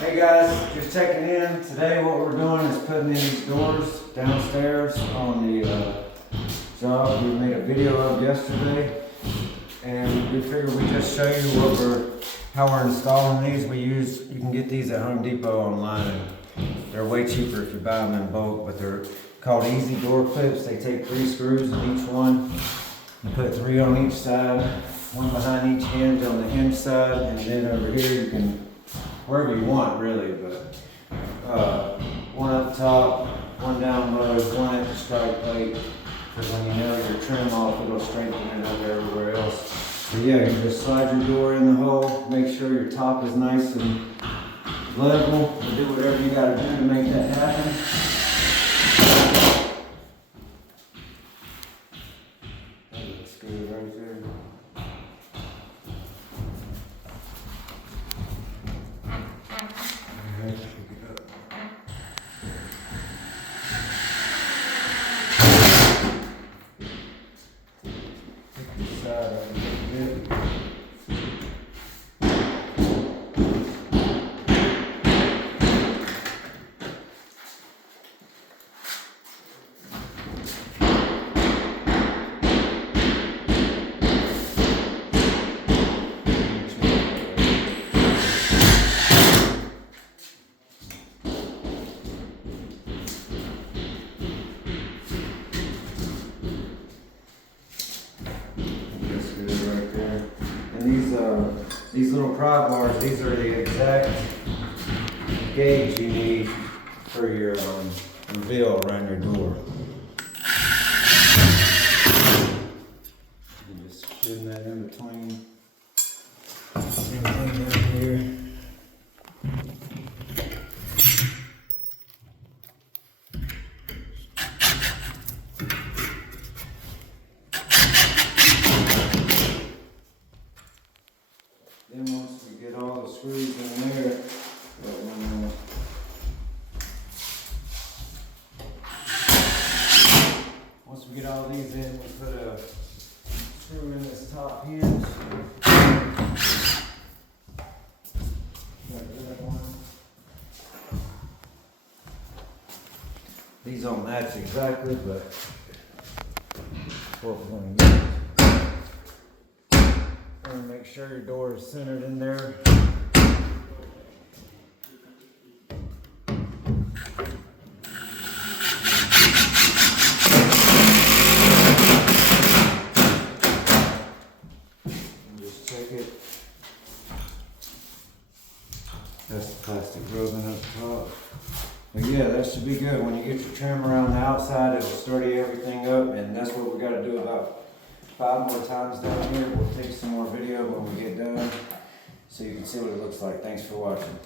Hey guys, just checking in. Today what we're doing is putting in these doors downstairs on the job we made a video of yesterday. And we figured we'd just show you how we're installing these. You can get these at Home Depot online. They're way cheaper if you buy them in bulk, but they're called Easy Door Clips. They take 3 screws in each one. You put 3 on each side, one behind each hinge on the hinge side, and then over here you can wherever you want really, but one at the top, one down low, one at the strike plate, because when you nail your trim off, it'll strengthen it up everywhere else. So yeah, you just slide your door in the hole, make sure your top is nice and level, and do whatever you gotta do to make that happen. That looks good right there. These little pry bars, these are the exact gauge you need for your reveal around your door. You just shooting that in between. Everything down here. Then once we get all the screws in there, once we get all these in, we put a screw in this top hinge. These don't match exactly, but what we're going to use. And make sure your door is centered in there. And just check it. That's the plastic rubbing up top. But yeah, that should be good. When you get your trim around the outside, it'll sturdy everything up, and that's what we got to do about 5 more times down here. We'll take some more video when we get done so you can see what it looks like. Thanks for watching.